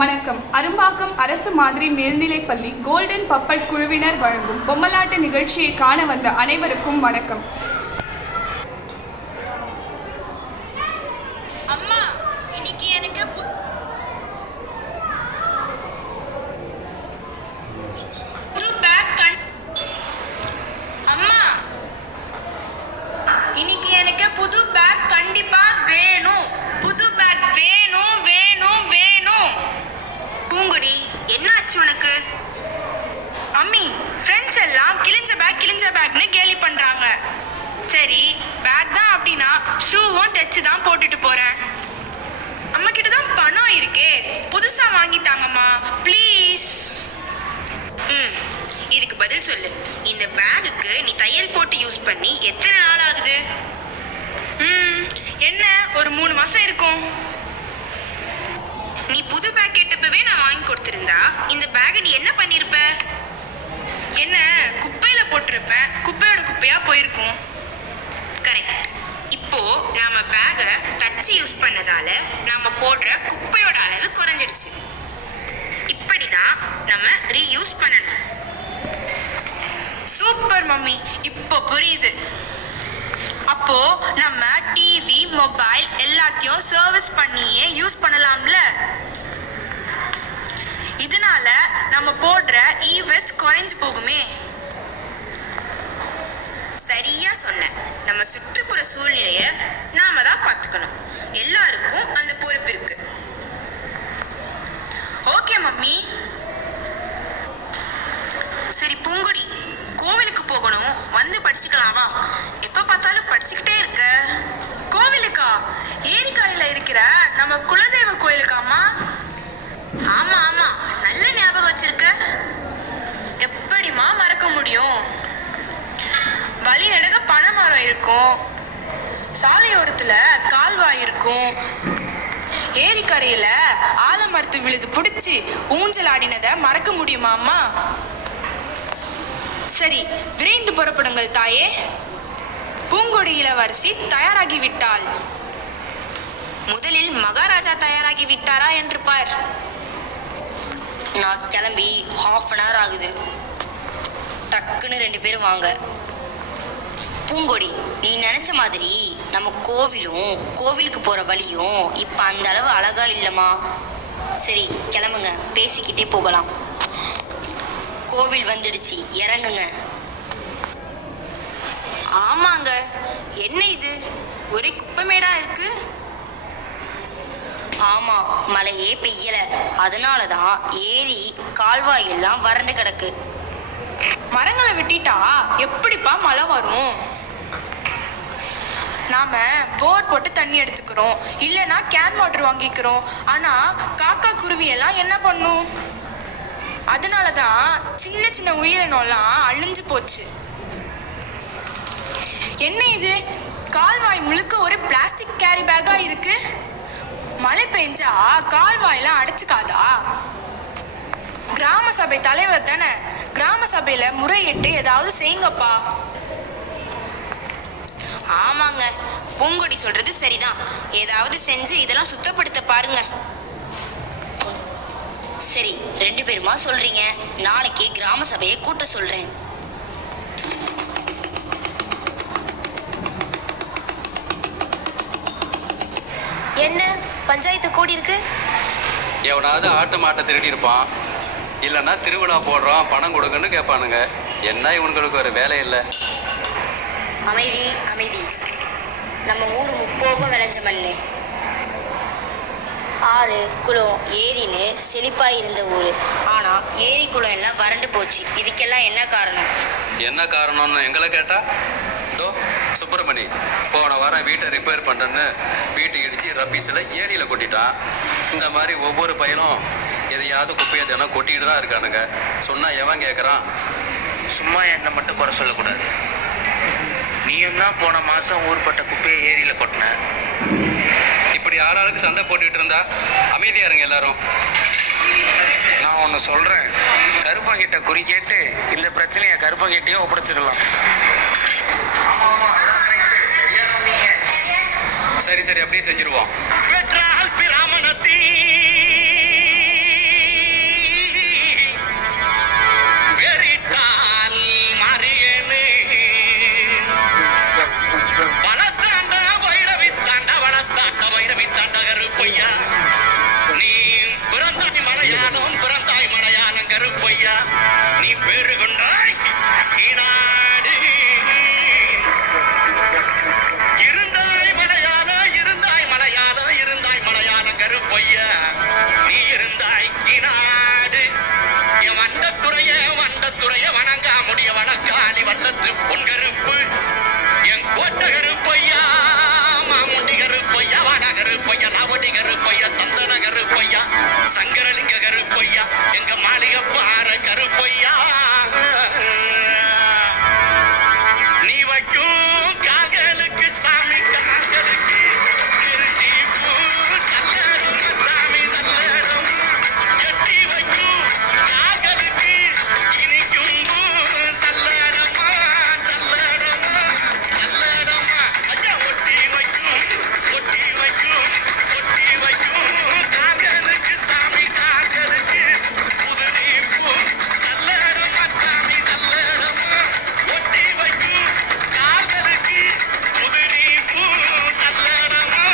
வணக்கம். அரும்பாக்கம் அரசு மாதிரி மேல்நிலைப்பள்ளி கோல்டன் பப்பட் குழுவினர் வழங்கும் பொம்மலாட்ட நிகழ்ச்சியை காண வந்த அனைவருக்கும் வணக்கம். அம்மா, இன்னைக்கு எனக்கு புது பேக் அம்மா, இன்னைக்கு எனக்கு புது பேக் கண்டிப்பா வேணும். புது பேக் வேணும் வேணும் வேணும். பூங்குடி, என்னாச்சு உனக்கு? அம்மி, ஃப்ரெண்ட்ஸ் எல்லாம் கிழிஞ்ச பேக்னு கேலி பண்றாங்க. சரி, பேக் தான் அப்படின்னா ஷூவும் தைச்சு தான் போட்டுட்டு போறேன். அம்மா கிட்ட தான் பணம் இருக்கே, புதுசா வாங்கிட்டாங்கம்மா ப்ளீஸ். இதுக்கு பதில் சொல்லு. இந்த பேக்குக்கு நீ தையல் போட்டு யூஸ் பண்ணி எத்தனை நாள் ஆகுது? என்ன, ஒரு 3 மாசம் இருக்கும். நீ புது பேக் கேட்டப்பவே நான் வாங்கி கொடுத்திருந்தா இந்த பேக்கை நீ என்ன பண்ணிருப்ப? என்ன, குப்பையில போட்டிருப்பேன். குப்பையோட குப்பையா போயிருக்கும். கரெக்ட். இப்போ நாம பேக்கை தச்சு யூஸ் பண்ணதால நாம போடுற குப்பையோட அளவு குறைஞ்சிடுச்சு. இப்படிதான் நம்ம ரீயூஸ் பண்ணணும். சூப்பர் மம்மி, இப்போ புரியுது. அப்போ நம்ம டிவி, மொபைல் எல்லாத்தையும் சர்வீஸ் பண்ணியே யூஸ் பண்ணலாம்ல. இதனால நம்ம போடுற வேஸ்ட் குறைஞ்சு போகுமே. சரியா சொன்ன. நம்ம சுற்றுப்புற சூழ்நிலைய நாம தான் பார்த்துக்கணும். எல்லாருக்கும் அந்த பொறுப்பு இருக்கு. Okay mummy. சரி பூங்குடி, கோவிலுக்கு போகணும், வந்து படிச்சுக்கலாம் வா. எப்ப பார்த்தாலும் படிச்சுக்கிட்டே இருக்க. கோவிலுக்கா? ஏரிக்காயில இருக்கிற நம்ம குலதெய்வ கோயிலுக்காமா? ஆமா ஆமா, நல்ல ஞாபகம் வச்சிருக்க. எப்படிமா மறக்க முடியும்? வழி நடுக பனைமரம் இருக்கும், சாலையோரத்துல கால்வாய் இருக்கும், ஏரிக்கரையில ஆலமரத்து விழுது பிடிச்சி ஊஞ்சல் ஆடினதை மறக்க முடியுமா அம்மா? சரி, விரைந்து புறப்படுங்கள் தாயே. பூங்கொடி இளவரசி தயாராகி விட்டாள். முதலில் மகாராஜா தயாராகி விட்டாரா என்று பார். நான் கிளம்பி 1/2 hour ஆகுது. டக்குன்னு 2 பேரும் வாங்க. பூங்கொடி, நீ நினைச்ச மாதிரி நம்ம கோவிலுக்கு போற வழியும் இப்ப அந்த அளவு அழகா இல்லம்மா. சரி கிளம்புங்க, பேசிக்கிட்டே போகலாம். கோவில் வந்துடுச்சு, இறங்குங்க. ஆமாங்க, என்ன இது ஒரே குப்பைமேடா இருக்கு? ஆமா, மழையே பெய்யல, அதனாலதான் ஏரி கால்வாய் எல்லாம் வறண்டு கிடக்கு. மரங்களை வெட்டிட்டா எப்படிப்பா மழை வரும்? நாம போர் போட்டு தண்ணி எடுத்துக்கிறோம், இல்லைன்னா கேன் வாட்டர் வாங்கிக்கிறோம். ஆனா காக்கா குருவி எல்லாம் என்ன பண்ணும்? அதனாலதான் சின்ன சின்ன உயிரினம்லாம் அழிஞ்சு போச்சு. என்ன இது, கால்வாய் முழுக்க ஒரு பிளாஸ்டிக் கேரி பேக்கா இருக்கு. மழை பெஞ்சா கால்வாயெல்லாம் அடைச்சுக்காதா? கிராம சபை தலைவர் தானே, கிராம சபையில முறையிட்டு ஏதாவது செய்யுங்கப்பா. ஆமாங்க, பூங்கொடி சொல்றது சரிதான். ஏதாவது செஞ்சு இதெல்லாம் சுத்தப்படுத்த பாருங்க. சரி, 2 பேருமா சொல்றீங்க, நாளைக்கு கிராம சபையை கூட்ட சொல்றேன். என்ன பஞ்சாயத்து கூடி இருக்கு? எவனாவது ஆட்டு மாட்டை திருடி இருப்பான், இல்லைன்னா திருவிழா போடுறான் பணம் கொடுங்கன்னு கேட்பானுங்க. என்ன இவனுங்களுக்கு ஒரு வேலை இல்லை. அமைதி அமைதி. நம்ம ஊர் முப்போகம் விளைஞ்ச மண்ணு, ஆறு குளம் ஏரின்னு செழிப்பாக இருந்த ஊர். ஆனால் ஏரி குளம் எல்லாம் வறண்டு போச்சு. இதுக்கெல்லாம் என்ன காரணம்? என்ன காரணம்னு எங்களை கேட்டா, இதோ சுப்பிரமணி போன வாரம் வீட்டை ரிப்பேர் பண்ணுறேன்னு வீட்டை இடித்து ரப்பீஸில் ஏரியில் கொட்டிட்டான். இந்த மாதிரி ஒவ்வொரு பையனும் எதையாவது குப்பையை தினம் கொட்டிட்டு தான் இருக்கானுங்க. சொன்னால் எவன் கேட்குறான்? சும்மா என்னை மட்டும் குறை சொல்லக்கூடாது. நீயும் தான் போன மாதம் ஊர்பட்ட குப்பையை ஏரியில் கொட்டின. இப்படி ஆளாளுக்கு சண்டை போட்டுக்கிட்டு இருந்தா அமைதியா இருங்க எல்லாரும். நான் ஒன்று சொல்கிறேன், கருப்பங்கிட்ட குறி கேட்டு இந்த பிரச்சனையை கருப்பங்கிட்டையும் ஒப்படைச்சிடலாம். சரி அப்படியே செஞ்சிருவோம். கருப்பையா நீ பேரு கொண்டாய் ஈனாடு இருந்தாய் மலையாள கருப்பையா நீ இருந்தாய் ஈனாடு என் வண்டத்துறைய வணங்கா முடிய வணக்காளி வல்லத்து பொன்கருப்பு என் கோட்ட கருப்பையா மாமுண்டி கருப்பையா வட கருப்பையா லவடி கருப்பையா சந்தன கருப்பையா சங்கரலிங்க கருப்பையா எங்க மாளிகை பாற கருப்பையா நீ வைக்கும் கால்களுக்கு சாமி கால்களுக்கு திருச்சி பூ சல்லடம் சாமி சல்லடம் கட்டி வைக்கும் கால்களுக்கு இனிக்கும் பூ சல்லடமா சல்லடமா சல்லடமா ஐயா ஒட்டி வைக்கும் கால்களுக்கு சாமி கால்களுக்கு புதுநீ பூ சல்லடமா சாமி சல்லடமா ஒட்டி வைக்கும் கால்களுக்கு புதுநீ பூ சல்லடமா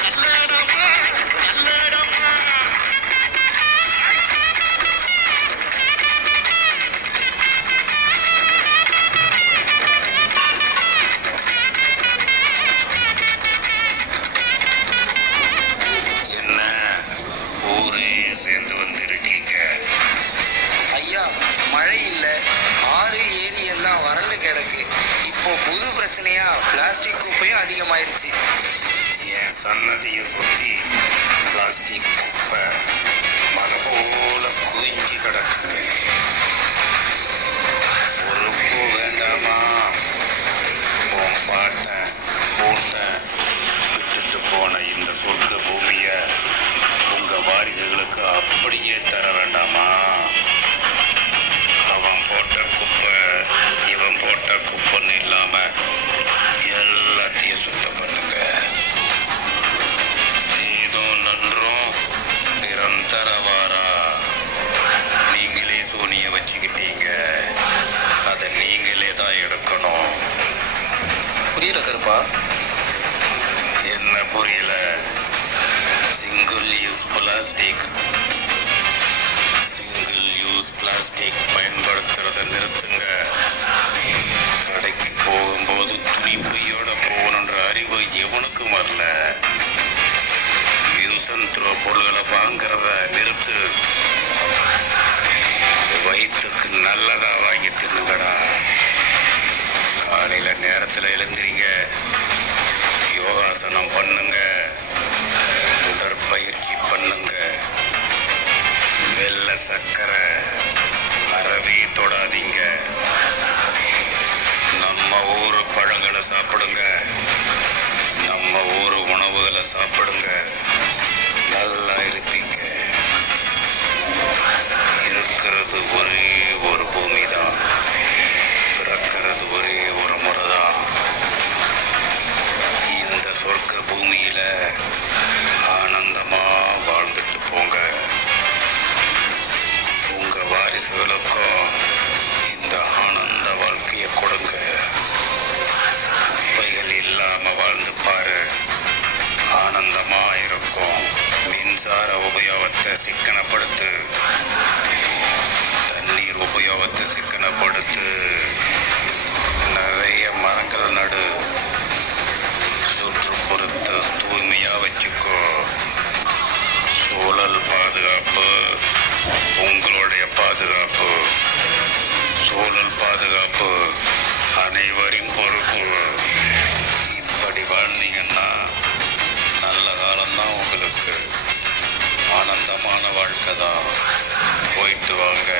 சல்லடமா சல்லடமா என்ன ஊரே சேர்ந்து வந்திருக்கீங்க? ஐயா, மழை இல்ல, ஆறு ஏரி எல்லாம் வறண்டு கிடக்கு. இப்போ புது பிரச்சனையா பிளாஸ்டிக் குப்பையும் அதிகமாயிருச்சு. என் சன்னதியை சுத்தி பிளாஸ்டிக் குப்பை மலை போல குவிஞ்சு கிடக்கு. பொறுப்பு வேண்டாமா? உன் பாட்டன் பூட்டன் விட்டுட்டு போன இந்த சொர்க்க பூமிய உங்க வாரிசுகளுக்கு அப்படியே தர வேண்டாமா? அவன் போட்ட குப்பை இவன் போட்ட குப்பைன்னு இல்லாம எல்லாத்தையும் சுத்தம் பண்ணுங்க. நீதும் நன்றும் நிரந்தரவாரா நீங்களே சோனிய வச்சுக்கிட்டீங்க. அதை நீங்களே தான் எடுக்கணும். புரியல கருப்பா? என்ன புரியல? சிங்கிள் யூஸ் பிளாஸ்டிக் பயன்படுத்துறத நிறுத்துங்க. கடைக்கு போகும்போது துணி பையோட போகணுன்ற அறிவு எவனுக்கும் வரல. யூஸ் அண்ட் த்ரோ பொருள்களை வாங்குறத நிறுத்து. வயிற்றுக்கு நல்லதா வாங்கி தின்னுங்கடா. காலையில நேரத்துல எழுந்திரிங்க, யோகாசனம் பண்ணுங்க, உடற்பயிற்சி பண்ணுங்க. வெள்ளை சர்க்கரை அறவே தொடாதீங்க. நம்ம ஊர் பழங்களை சாப்பிடுங்க, நம்ம ஊர் உணவுகளை சாப்பிடுங்க. நல்லா இருப்பீங்க. இருக்கிறது ஒரே ஒரு பூமி தான், பிறக்கிறது ஒரே ஒரு முறை தான். இந்த சொர்க்க பூமியில ஆனந்தமா வாழ்ந்துட்டு போங்க. உங்க வாரிசுகளுக்கும் இந்த ஆனந்த வாழ்க்கையை கொடுங்க. குப்பைகள் இல்லாம வாழ்ந்து பாரு, ஆனந்தமா இருக்கும். மின்சார உபயோகத்தை சிக்கனப்படுத்து, தண்ணீர் உபயோகத்தை சிக்கனப்படுத்து. நிறைய மரங்கள் நடு, சுற்றுப்புறத்தை தூய்மையா வச்சுக்கோ. சூழல் பாதுகாப்பு உங்களுடைய பாதுகாப்பு. சூழல் பாதுகாப்பு அனைவரின் பொறுப்பு. இப்படி வாழ்ந்தீங்கன்னா நல்ல காலம்தான் உங்களுக்கு. ஆனந்தமான வாழ்க்கை தான். போயிட்டு வாங்க.